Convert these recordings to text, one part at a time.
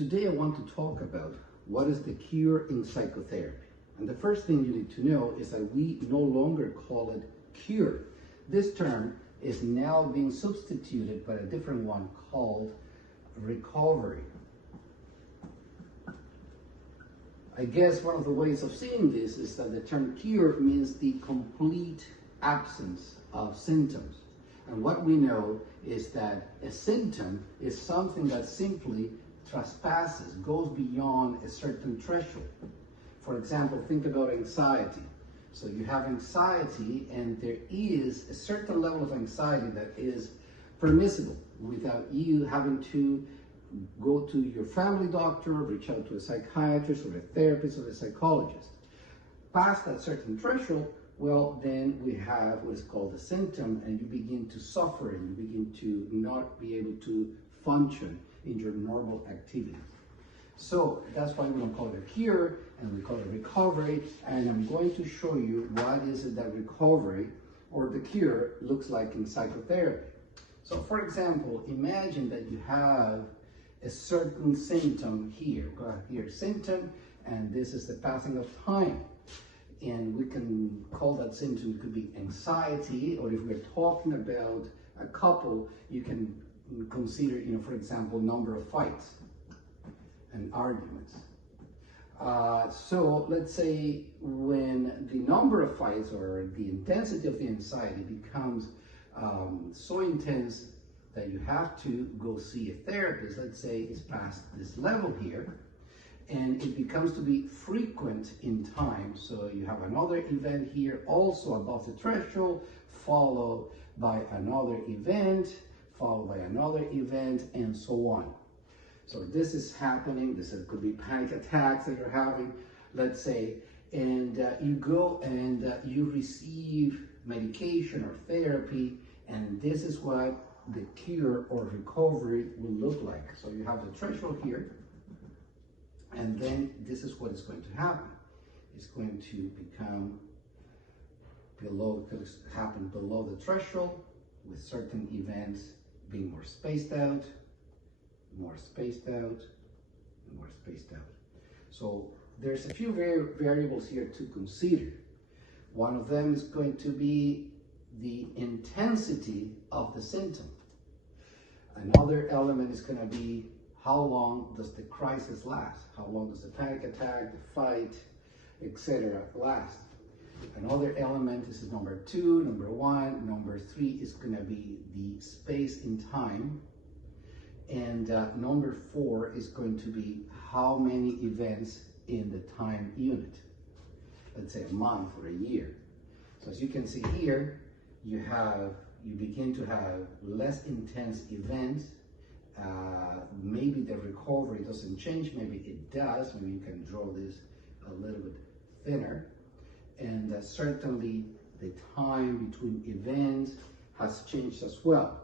Today I want to talk about what is the cure in psychotherapy. And the first thing you need to know is that we no longer call it cure. This term is now being substituted by a different one called recovery. I guess one of the ways of seeing this is that the term cure means the complete absence of symptoms. And what we know is that a symptom is something that simply trespasses, goes beyond a certain threshold. For example, think about anxiety. So you have anxiety, and there is a certain level of anxiety that is permissible without you having to go to your family doctor, reach out to a psychiatrist or a therapist or a psychologist. Past that certain threshold, well, then we have what is called a symptom, and you begin to suffer and you begin to not be able to function in your normal activities. So that's why we don't call it a cure, and we call it recovery. And I'm going to show you what is it that recovery or the cure looks like in psychotherapy. So for example, imagine that you have a certain symptom here. Go ahead, here, symptom, and this is the passing of time. And we can call that symptom, could be anxiety, or if we're talking about a couple, you can consider, for example, number of fights and arguments. So let's say when the number of fights or the intensity of the anxiety becomes so intense that you have to go see a therapist, let's say it's past this level here, and it becomes to be frequent in time. So you have another event here also above the threshold, followed by another event, followed by another event, and so on. So this is happening. This could be panic attacks that you're having, let's say, and you go and you receive medication or therapy, and this is what the cure or recovery will look like. So you have the threshold here, and then this is what is going to happen. It's going to become below, it could happen below the threshold, with certain events being more spaced out, more spaced out, and more spaced out. So there's a few variables here to consider. One of them is going to be the intensity of the symptom. Another element is going to be how long does the crisis last? How long does the panic attack, the fight, etc. last? Another element, this is number 2, number 1, number 3 is going to be the space in time. And number 4 is going to be how many events in the time unit. Let's say a month or a year. So as you can see here, you begin to have less intense events. Maybe the recovery doesn't change, maybe it does. Maybe you can draw this a little bit thinner. And certainly the time between events has changed as well.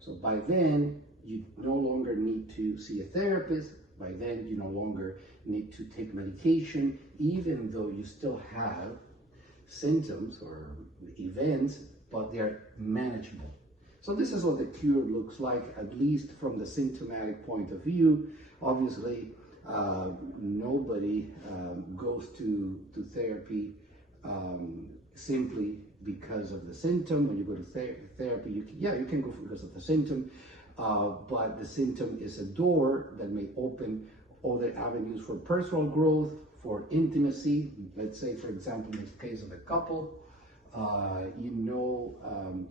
So by then, you no longer need to see a therapist. By then, you no longer need to take medication, even though you still have symptoms or events, but they're manageable. So this is what the cure looks like, at least from the symptomatic point of view. Obviously, nobody goes to therapy simply because of the symptom. When you go to therapy, you can go because of the symptom, but the symptom is a door that may open other avenues for personal growth, for intimacy. Let's say, for example, in the case of a couple, you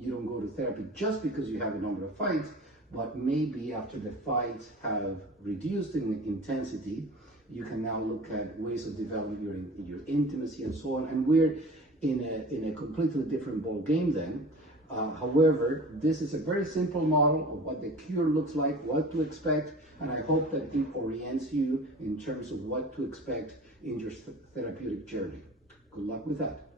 don't go to therapy just because you have a number of fights, but maybe after the fights have reduced in intensity, you can now look at ways of developing your intimacy and so on. And we're in a completely different ball game then. However, this is a very simple model of what the cure looks like, what to expect, and I hope that it orients you in terms of what to expect in your therapeutic journey. Good luck with that.